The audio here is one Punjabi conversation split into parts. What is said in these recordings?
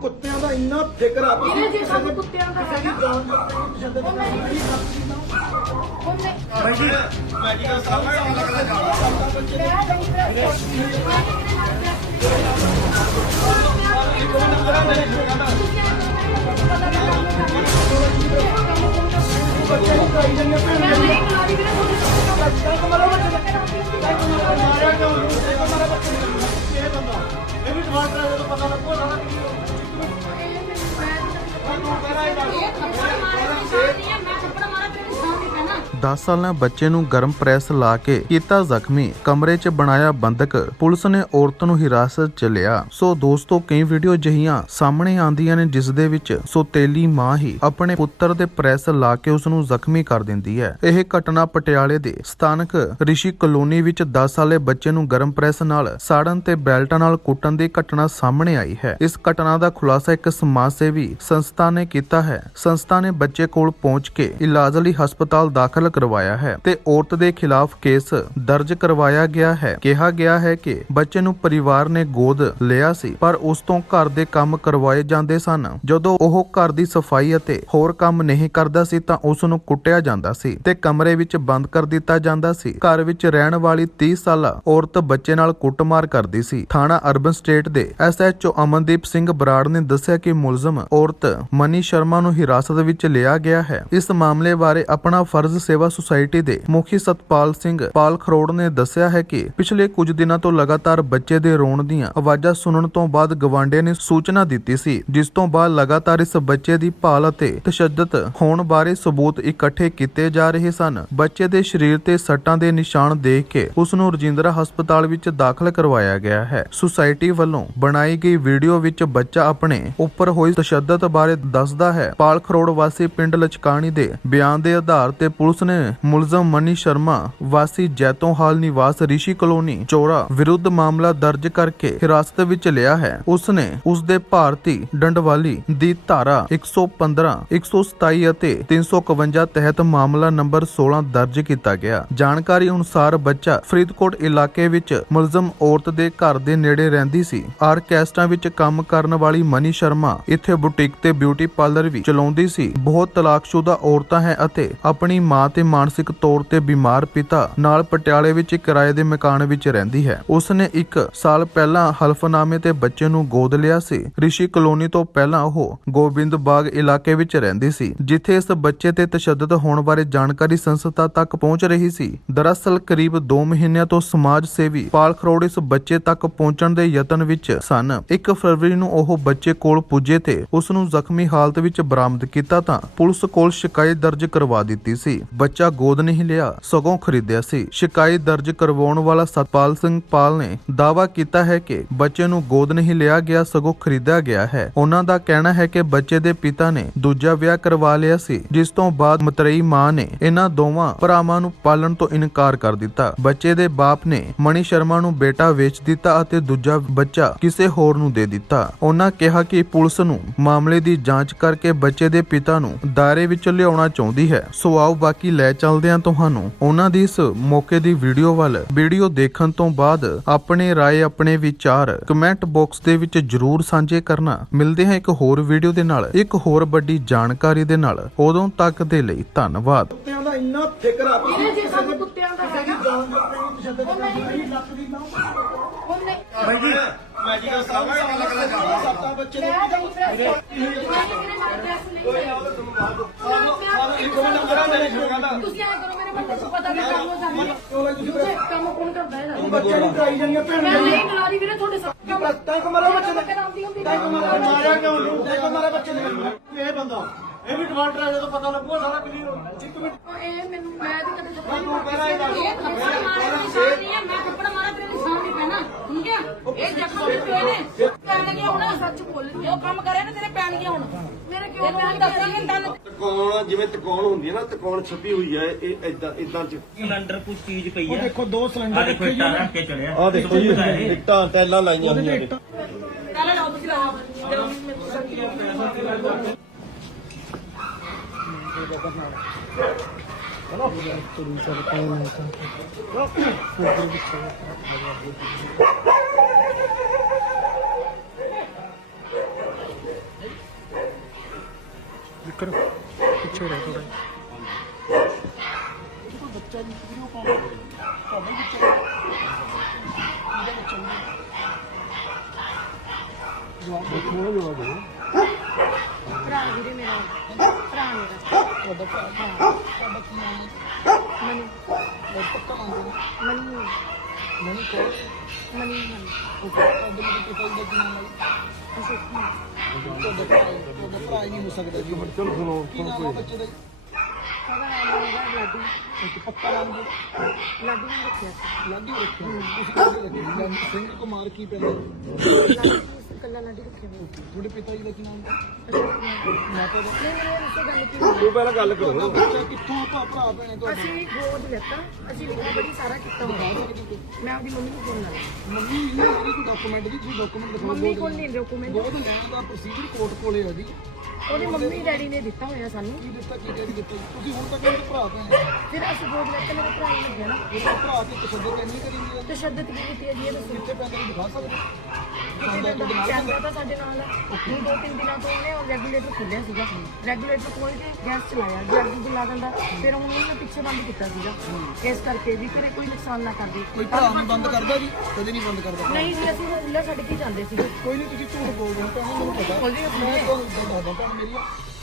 ਕੁੱਤਿਆਂ ਦਾ ਇੰਨਾ ਫਿਕਰ ਆ। ਵੀਰੇ ਜੇ ਸਾਨੂੰ ਕੁੱਤਿਆਂ ਦਾ ਉਹ ਉਹ ਮੈਡੀਕਲ ਮੈਂ ਬੱਚੇ ਨੂੰ ਮੈਂ ਨਹੀਂ ਕਲਾਰੀ ਵੀਰੇ ਬੱਚਾ ਕਮਰਾ ਬੱਚੇ ਮਾਰਿਆ ਕਿਉਂ ਇਹ ਕਮਰਾ ਬੱਚੇ ਨੂੰ ਇਹ ਬੰਦਾ ਇਹ ਵੀ ਜਵਾਨ ਦਾ ਜਦੋਂ ਪਤਾ ਲੱਗੋ ਸਾਰਾ ਕੀ ਇਹ ਥੱਪੜ ਮਾਰੇ ਦੀ ਨਿਸ਼ਾਨ ਨਹੀਂ ਹੈ ਮੈਂ ਥੱਪੜ 10 ਸਾਲਾਂ ਬੱਚੇ ਨੂੰ ਗਰਮ ਪ੍ਰੈਸ ਲਾ ਕੇ ਕੀਤਾ ਜ਼ਖਮੀ। ਕਮਰੇ 'ਚ ਬਣਾਇਆ ਬੰਦਕ। ਪੁਲਿਸ ਨੇ ਔਰਤ ਨੂੰ ਹਿਰਾਸਤ 'ਚ ਲਿਆ। ਸੋ ਦੋਸਤੋ, ਕਈ ਵੀਡੀਓ ਜਹੀਆਂ ਸਾਹਮਣੇ ਆਉਂਦੀਆਂ ਨੇ, ਜਿਸ ਦੇ ਵਿੱਚ ਸੋਤੇਲੀ ਮਾਂ ਹੀ ਆਪਣੇ ਪੁੱਤਰ ਦੇ ਪ੍ਰੈਸ ਲਾ ਕੇ ਉਸ ਨੂੰ ਜ਼ਖਮੀ ਕਰ ਦਿੰਦੀ ਹੈ। ਇਹ ਘਟਨਾ ਪਟਿਆਲੇ ਦੇ ਸਥਾਨਕ ਰਿਸ਼ੀ ਕਲੋਨੀ ਵਿੱਚ 10 ਸਾਲੇ ਬੱਚੇ ਨੂੰ ਗਰਮ ਪ੍ਰੈਸ ਨਾਲ ਸਾੜਨ ਤੇ ਬੈਲਟਾਂ ਨਾਲ ਕੁੱਟਣ ਦੀ ਘਟਨਾ ਸਾਹਮਣੇ ਆਈ ਹੈ। ਇਸ ਘਟਨਾ ਦਾ ਖੁਲਾਸਾ ਇੱਕ ਸਮਾਜ ਸੇਵੀ ਸੰਸਥਾ ਨੇ ਕੀਤਾ ਹੈ। ਸੰਸਥਾ ਨੇ ਬੱਚੇ ਕੋਲ ਪਹੁੰਚ ਕੇ ਇਲਾਜ ਲਈ ਹਸਪਤਾਲ ਦਾਖਲ ਕਰਵਾਇਆ ਹੈ ਤੇ ਔਰਤ ਦੇ ਖਿਲਾਫ ਕੇਸ ਦਰਜ ਕਰਵਾਇਆ ਗਿਆ ਹੈ। ਕਿਹਾ ਗਿਆ ਹੈ ਕਿ ਬੱਚੇ ਨੂੰ ਪਰਿਵਾਰ ਨੇ ਗੋਦ ਲਿਆ ਸੀ, ਪਰ ਉਸ ਤੋਂ ਘਰ ਦੇ ਕੰਮ ਕਰਵਾਏ ਜਾਂਦੇ ਸਨ। ਜਦੋਂ ਉਹ ਘਰ ਦੀ ਸਫ਼ਾਈ ਅਤੇ ਹੋਰ ਕੰਮ ਨਹੀਂ ਕਰਦਾ ਸੀ ਤਾਂ ਉਸ ਨੂੰ ਕੁੱਟਿਆ ਜਾਂਦਾ ਸੀ ਤੇ ਕਮਰੇ ਵਿੱਚ ਬੰਦ ਕਰ ਦਿੱਤਾ ਜਾਂਦਾ ਸੀ। ਘਰ ਵਿੱਚ ਰਹਿਣ ਵਾਲੀ 30 ਸਾਲਾ ਔਰਤ ਬੱਚੇ ਨਾਲ ਕੁੱਟਮਾਰ ਕਰਦੀ ਸੀ। ਥਾਣਾ ਅਰਬਨ ਸਟੇਟ ਦੇ ਐਸਐਚਓ ਅਮਨਦੀਪ ਸਿੰਘ ਬਰਾੜ ਨੇ ਦੱਸਿਆ ਕਿ ਮੁਲਜ਼ਮ ਔਰਤ ਮਨੀ ਸ਼ਰਮਾ ਨੂੰ ਹਿਰਾਸਤ ਵਿੱਚ ਲਿਆ ਗਿਆ ਹੈ। ਇਸ ਮਾਮਲੇ ਬਾਰੇ ਆਪਣਾ ਫਰਜ਼ ਸੇਵਾ ਸੁਸਾਇਟੀ ਦੇ ਮੁਖੀ ਸਤਪਾਲ ਸਿੰਘ ਪਾਲ ਖਰੋੜ ਨੇ ਦੱਸਿਆ ਹੈ ਕਿ ਪਿਛਲੇ ਕੁਝ ਦਿਨਾਂ ਤੋਂ ਲਗਾਤਾਰ ਬੱਚੇ ਦੇ ਰੋਣ ਦੀਆਂ ਆਵਾਜ਼ਾਂ ਸੁਣਨ ਤੋਂ ਬਾਅਦ ਗਵਾਂਢੀਆਂ ਨੇ ਸੂਚਨਾ ਦਿੱਤੀ ਸੀ, ਜਿਸ ਤੋਂ ਬਾਅਦ ਲਗਾਤਾਰ ਇਸ ਬੱਚੇ ਦੀ ਭਾਲ ਅਤੇ ਤਸ਼ੱਦਦ ਹੋਣ ਬਾਰੇ ਸਬੂਤ ਇਕੱਠੇ ਕੀਤੇ ਜਾ ਰਹੇ ਸਨ। ਬੱਚੇ ਦੇ ਸਰੀਰ ਤੇ ਸੱਟਾਂ ਦੇ ਨਿਸ਼ਾਨ ਦੇਖ ਕੇ ਉਸ ਨੂੰ ਰਜਿੰਦਰਾ ਹਸਪਤਾਲ ਵਿੱਚ ਦਾਖਲ ਕਰਵਾਇਆ ਗਿਆ ਹੈ। ਸੁਸਾਇਟੀ ਵੱਲੋਂ ਬਣਾਈ ਗਈ ਵੀਡੀਓ ਵਿੱਚ ਬੱਚਾ ਆਪਣੇ ਉੱਪਰ ਹੋਈ ਤਸ਼ੱਦਦ ਬਾਰੇ ਦੱਸਦਾ ਹੈ। ਪਾਲ ਖਰੋੜ ਵਾਸੀ ਪਿੰਡ ਲਚਕਾਣੀ ਦੇ ਬਿਆਨ ਦੇ ਆਧਾਰ ਤੇ ਪੁਲਿਸ ਨੇ ਮੁਲਜ਼ਮ ਮਨੀ ਸ਼ਰਮਾ, ਵਾਸੀ ਜੈਤੋਂ ਹਾਲ ਨਿਵਾਸ ਰਿਸ਼ੀ ਕਲੋਨੀ, ਚੋਰਾ ਵਿਰੁੱਧ ਮਾਮਲਾ ਦਰਜ ਕਰਕੇ ਹਿਰਾਸਤ ਵਿੱਚ ਲਿਆ ਹੈ। ਉਸ ਨੇ ਉਸ ਦੇ ਭਾਰਤੀ ਡੰਡਵਾਲੀ ਦੀ ਧਾਰਾ 115 127 ਅਤੇ 351 ਤਹਿਤ ਮਾਮਲਾ ਨੰਬਰ 16 ਦਰਜ ਕੀਤਾ ਗਿਆ। ਜਾਣਕਾਰੀ ਅਨੁਸਾਰ ਬੱਚਾ ਫਰੀਦਕੋਟ ਇਲਾਕੇ ਵਿੱਚ ਮੁਲਜ਼ਮ ਔਰਤ ਦੇ ਘਰ ਦੇ ਨੇੜੇ ਰਹਿੰਦੀ ਸੀ। ਆਰਕੈਸਟਰਾ ਵਿੱਚ ਕੰਮ ਕਰਨ ਵਾਲੀ ਮਨੀ ਸ਼ਰਮਾ ਇੱਥੇ ਬੁਟੀਕ ਤੇ ਬਿਊਟੀ ਪਾਰਲਰ ਵੀ ਚਲਾਉਂਦੀ ਸੀ। ਬਹੁਤ ਤਲਾਕਸ਼ੁਦਾ ਔਰਤਾਂ ਹੈ ਅਤੇ ਆਪਣੀ ਮਾਂ ਤੇ ਮਾਨਸਿਕ ਤੌਰ ਤੇ ਬਿਮਾਰ ਪਿਤਾ ਨਾਲ ਪਟਿਆਲੇ ਵਿੱਚ ਕਿਰਾਏ ਦੇ ਮਕਾਨ ਵਿੱਚ ਰਹਿੰਦੀ ਹੈ। ਉਸ ਨੇ ਇੱਕ ਸਾਲ ਪਹਿਲਾਂ ਹਲਫਨਾਮੇ ਤੇ ਬੱਚੇ ਨੂੰ ਗੋਦ ਲਿਆ ਸੀ। ਰਿਸ਼ੀ ਕਲੋਨੀ ਤੋਂ ਪਹਿਲਾਂ ਉਹ ਗੋਬਿੰਦ ਬਾਗ ਇਲਾਕੇ ਵਿੱਚ ਰਹਿੰਦੀ ਸੀ, ਜਿੱਥੇ ਇਸ ਬੱਚੇ ਤੇ ਤਸ਼ੱਦਦ ਹੋਣ ਬਾਰੇ ਜਾਣਕਾਰੀ ਸੰਸਥਾ ਤੱਕ ਪਹੁੰਚ ਰਹੀ ਸੀ। ਦਰਅਸਲ, ਕਰੀਬ 2 ਮਹੀਨਿਆਂ ਤੋਂ ਸਮਾਜ ਸੇਵੀ ਪਾਲ ਖਰੋੜ ਇਸ ਬੱਚੇ ਤੱਕ ਪਹੁੰਚਣ ਦੇ ਯਤਨ ਵਿੱਚ ਸਨ। 1 ਫਰਵਰੀ ਨੂੰ ਉਹ ਬੱਚੇ ਕੋਲ ਪੁੱਜੇ ਤੇ ਉਸ ਨੂੰ ਜ਼ਖਮੀ ਹਾਲਤ ਵਿੱਚ ਬਰਾਮਦ ਕੀਤਾ ਤਾਂ ਪੁਲਿਸ ਕੋਲ ਸ਼ਿਕਾਇਤ ਦਰਜ ਕਰਵਾ ਦਿੱਤੀ ਸੀ। ਬੱਚਾ ਗੋਦ ਨਹੀਂ ਲਿਆ, ਸਗੋਂ ਖਰੀਦਿਆ ਸੀ। ਸ਼ਿਕਾਇਤ ਦਰਜ ਕਰਵਾਉਣ ਵਾਲਾ ਸਤਪਾਲ ਸਿੰਘ ਪਾਲ ਨੇ ਦਾਅਵਾ ਕੀਤਾ ਹੈ ਕਿ ਬੱਚੇ ਨੂੰ ਗੋਦ ਨਹੀਂ ਲਿਆ ਗਿਆ, ਸਗੋਂ ਖਰੀਦਿਆ ਗਿਆ ਹੈ। ਉਹਨਾਂ ਦਾ ਕਹਿਣਾ ਹੈ ਕਿ ਬੱਚੇ ਦੇ ਪਿਤਾ ਨੇ ਦੂਜਾ ਵਿਆਹ ਕਰਵਾ ਲਿਆ ਸੀ, ਜਿਸ ਤੋਂ ਬਾਅਦ ਮਤਰੇਈ ਮਾਂ ਨੇ ਇਹਨਾਂ ਦੋਵਾਂ ਭਰਾਵਾਂ ਨੂੰ ਪਾਲਣ ਤੋਂ ਇਨਕਾਰ ਕਰ ਦਿੱਤਾ। ਬੱਚੇ ਦੇ ਬਾਪ ਨੇ ਮਣੀ ਸ਼ਰਮਾ ਨੂੰ ਬੇਟਾ ਵੇਚ ਦਿੱਤਾ ਅਤੇ ਦੂਜਾ ਬੱਚਾ ਕਿਸੇ ਹੋਰ ਨੂੰ ਦੇ ਦਿੱਤਾ। ਉਹਨਾਂ ਕਿਹਾ ਕਿ ਪੁਲਿਸ ਨੂੰ ਮਾਮਲੇ ਦੀ ਜਾਂਚ ਕਰਕੇ ਬੱਚੇ ਦੇ ਪਿਤਾ ਨੂੰ ਦਾਇਰੇ ਵਿੱਚ ਲਿਆਉਣਾ ਚਾਹੁੰਦੀ ਹੈ। ਸੋ ਆਓ ਬਾਕੀ ਲੈ ਚੱਲਦੇ ਹਾਂ ਤੁਹਾਨੂੰ ਉਹਨਾਂ ਦੀ ਇਸ ਮੌਕੇ ਦੀ ਵੀਡੀਓ ਵੱਲ ਵੀਡੀਓ ਦੇਖਣ ਤੋਂ ਬਾਅਦ ਆਪਣੇ ਰਾਏ ਆਪਣੇ ਵਿਚਾਰ ਕਮੈਂਟ ਬਾਕਸ ਦੇ ਵਿੱਚ ਜਰੂਰ ਸਾਂਝੇ ਕਰਨਾ। ਮਿਲਦੇ ਹਾਂ ਇੱਕ ਹੋਰ ਵੀਡੀਓ ਦੇ ਨਾਲ ਇੱਕ ਹੋਰ ਵੱਡੀ ਜਾਣਕਾਰੀ ਦੇ ਨਾਲ। ਉਦੋਂ ਤੱਕ ਦੇ ਲਈ ਧੰਨਵਾਦ। ਕੁੱਤਿਆਂ ਦਾ ਇੰਨਾ ਫਿਕਰ ਆ ਵੀਰੇ ਜੇ ਸਾਨੂੰ ਕੁੱਤਿਆਂ ਦਾ ਹੈਗਾ ਜਾਨ ਦਾ ਤਸ਼ੱਦਦ ਉਹ ਨਹੀਂ ਮੇਰੀ ਲੱਤ ਦੀ ਲਾਉਂ ਉਹ ਨਹੀਂ ਮੈਡੀਕਲ ਸਾਹਿਬ ਸੱਤਾਂ ਬੱਚੇ ਮੈਂ ਨੇ ਨਹੀਂ ਵੀਰੇ ਤੁਸੀਂ ਆਏ ਕਰੋ ਮੇਰੇ ਬੰਦੇ ਨੂੰ ਪਤਾ ਨਹੀਂ ਕੰਮ ਹੋ ਜਾਂਦਾ ਤੁਸੀਂ ਕੰਮ ਕੌਣ ਕਰਦਾ ਹੈ? ਬੱਚੇ ਨੂੰ ਕਰਾਈ ਜਾਂਦੇ ਭੈਣ। ਮੈਂ ਨਹੀਂ ਕਲਾਰੀ ਵੀਰੇ ਤੁਹਾਡੇ ਸਾਹਮਣੇ ਬੱਚਾ ਕਮਰਾ ਬੱਚੇ ਦਾ ਤੈਨੂੰ ਕਮਰਾ ਮਾਰਿਆ ਕਿਉਂ ਇਹ ਕਮਰਾ ਬੱਚੇ ਨੇ। ਇਹ ਬੰਦਾ ਇਹ ਵੀ ਡਿਵਾਂਡਰ ਹੈ ਜਦੋਂ ਪਤਾ ਲੱਗੂਗਾ ਸਾਰਾ ਕਲੀਅਰ ਇੱਕ ਮਿੰਟ। ਇਹ ਮੈਨੂੰ ਮੈਂ ਤੇ ਕਦੇ ਤੂੰ ਕਹਿਣਾ ਇਹ ਗੱਲ। ਹੈ ਮੈਂ ਥੱਪੜ ਪੈਣਾ ਠੀਕ ਹੈ ਇਹ ਜ਼ਖਮ ਵੀ ਪਏ ਨੇ। ਪੈਣਗੇ ਹੁਣ ਸੱਚ ਬੋਲ ਜੋ ਕੰਮ ਕਰੇ ਨੇ ਤੇਰੇ ਪੈਣਗੇ ਹੁਣ। ਮੇਰੇ ਕਿਉਂ ਪੈਣ ਦੱਸਾਂਗੇ ਤੈਨੂੰ ਤਕੌਣ ਜਿਵੇਂ ਤਕੌਣ ਹੁੰਦੀ ਹੈ ਨਾ ਤਕੌਣ ਛੱਪੀ ਹੋਈ ਹੈ ਇਹ ਇਦਾਂ ਇਦਾਂ ਚ। ਸਿਲੰਡਰ ਕੁਝ ਚੀਜ਼ ਪਈ ਉਹ ਹੈ ਦੇਖੋ ਦੋ ਆ ਸਿਲੰਡਰ ਦੇਖੋ ਰੱਖੇ ਇੱਟਾਂ ਰੱਖ ਕੇ ਚੜਿਆ ਆਹ ਦੇਖੋ ਜੀ ਇੱਟਾਂ ਟੈਲਾਂ ਲਾਈਆਂ ਹੋਈਆਂ ਨੇ। ਚੱਲ ਲਾਓ ਤੁਸੀਂ ਲਾਓ। ਵਿਕਰ ਪਿੱਛੇ ਰਹਿ ਥੋੜਾ ਬੱਚਾ ਵੀ ਵੀਡੀਓ ਪਾਉਂਦਾ ਤੁਹਾਡਾ ਬੱਚਾ ਇਹਦਾ ਬੱਚਾ ਵੀ ਜਵਾਬ ਦੇ ਥੋੜਾ ਜਵਾਬ ਦੇ ਭਰਾ ਵੀਰੇ ਮੇਰਾ, ਭਰਾ ਮੇਰਾ। ਤੁਹਾਡਾ ਭਰਾ ਕੀ ਹੈ ਮਨੀ ਮੈਂ ਪੱਕਾ ਮੰਗਦਾ ਮਨੀ ਮੈਨੂੰ ਕੋਲ ਮਨੀ ਮਨੀ ਤੁਹਾਡੇ ਮੇਰੇ ਪਿਤਾ ਜੀ ਦਾ ਕੀ ਨਾਮ ਹੈ ਤੁਹਾਡਾ ਭਰਾ ਹੈ, ਤੁਹਾਡਾ ਭਰਾ ਹੀ ਨਹੀਂ ਹੋ ਸਕਦਾ ਜੀ ਚਲੋ ਸੁਣੋ ਕੀ ਨਾਮ ਹੈ ਬੱਚੇ ਦਾ? ਉਹਦਾ ਨਾਮ ਹੈਗਾ ਲਾਡੀ ਇੱਕ ਪੱਕਾ ਨਾਮ ਜੀ ਲਾਡੀ ਨੇ ਰੱਖਿਆ ਲਾਡੀ ਰੱਖਿਆ ਤੁਸੀਂ ਕਿਹਦੇ ਰੱਖਿਆ ਸਿੰਘ ਕੁਮਾਰ ਕੀ ਪੈਂਦਾ ਕੱਲਾ ਲਾਡੀ ਰੱਖਿਆ ਹੋਇਆ ਤੁਹਾਡੇ ਪਿਤਾ ਜੀ ਦਾ ਕੀ ਨਾਮ ਹੈ ਨਹੀਂ ਮੇਰੇ ਉਸੇ ਗੱਲ ਕੀ ਤੂੰ ਪਹਿਲਾਂ ਗੱਲ ਕਰੋ। ਬੱਚਾ ਕਿੱਥੋਂ ਭਾ ਭਰਾ ਭੈਣੇ ਤੁਹਾਡੇ? ਅਸੀਂ ਗੋਦ ਲੈਤਾ। ਅਸੀਂ ਲਿਖਿਆ ਬੜੀ ਸਾਰਾ ਕੀਤਾ ਹੋਇਆ। ਮੈਂ ਆਪਣੀ ਮੰਮੀ ਨੂੰ ਫੋਨ ਲਾਇਆ ਮੰਮੀ ਇਹਨਾਂ ਜਿਹੜੀ ਕੋਈ ਡਾਕੂਮੈਂਟ ਦੀ ਤੁਸੀਂ ਡਾਕੂਮੈਂਟ ਦਿਖਾਓ ਮੰਮੀ ਕੋਲ ਨਹੀਂ ਡਾਕੂਮੈਂਟ ਬਹੁਤ ਲੈਣ ਦਾ ਪ੍ਰੋਸੀਜਰ ਕੋਰਟ ਕੋਲੇ ਹੈ ਜੀ। ਉਹਦੇ ਮੰਮੀ ਡੈਡੀ ਨੇ ਦਿੱਤਾ ਹੋਇਆ ਸਾਨੂੰ। ਕੀ ਦਿੱਤਾ ਕੀ ਕਹਿ ਦਿੱਤਾ ਜੀ? ਤੁਸੀਂ ਹੁਣ ਤੱਕ ਮੇਰੇ ਭਰਾ ਭੈਣੇ? ਫਿਰ ਅਸੀਂ ਗੋਦ ਲੈਤਾ ਮੇਰੇ ਭਰਾ ਨੂੰ ਲੱਗਿਆ ਨਾ। ਇਹ ਭਰਾ ਤੇ ਤਸ਼ੱਦਦ ਇੰਨੀ ਕਰੀ ਜਾਂਦੀ ਹੈ ਤਸ਼ੱਦਦ ਕੀ ਕੀਤੀ ਹੈ ਜੀ ਇਹ ਦੱਸੋ। ਕਿੱਥੇ ਪੈਂਦਾ ਜੀ ਦਿਖਾ ਸਕਦੇ ਕਿਸੇ ਦਾ ਕੈਮਰਾ ਤਾਂ ਸਾਡੇ ਨਾਲ ਆ। ਹੁਣ ਦੋ ਤਿੰਨ ਦਿਨਾਂ ਤੋਂ ਉਹਨੇ ਰੈਗੂਲੇਟਰ ਖੋਲਿਆ ਸੀਗਾ। ਰੈਗੂਲੇਟਰ ਖੋਲ ਕੇ ਗੈਸ ਚਲਾਇਆ। ਜੇ ਅੱਗ ਬੁਲਾ ਦਿੰਦਾ ਫਿਰ ਹੁਣ ਉਹਨੇ ਪਿੱਛੇ ਬੰਦ ਕੀਤਾ ਸੀਗਾ। ਇਸ ਕਰਕੇ ਵੀ ਫਿਰ ਕੋਈ ਨੁਕਸਾਨ ਨਾ ਕਰਦੀ। ਕੋਈ ਭਰਾ ਨੂੰ ਬੰਦ ਕਰਦਾ ਜੀ? ਕਦੇ ਨਹੀਂ ਬੰਦ ਕਰਦਾ। ਨਹੀਂ ਜੀ ਅਸੀਂ ਉੱਲਾ ਛੱਡ ਕੇ ਜਾਂਦੇ ਸੀਗੇ। ਕੋਈ ਨਹੀਂ ਤੁਸੀਂ ਝੂਠ ਬੋਲ ਰਹੇ ਹੋ ਭੈਣੇ ਮੈਨੂੰ ਪਤਾ। ਹੋ। ਮੈਂ ਤੁਹਾਨੂੰ ਦੱਸਦਾ ਭੈਣ ਮੇਰੀ।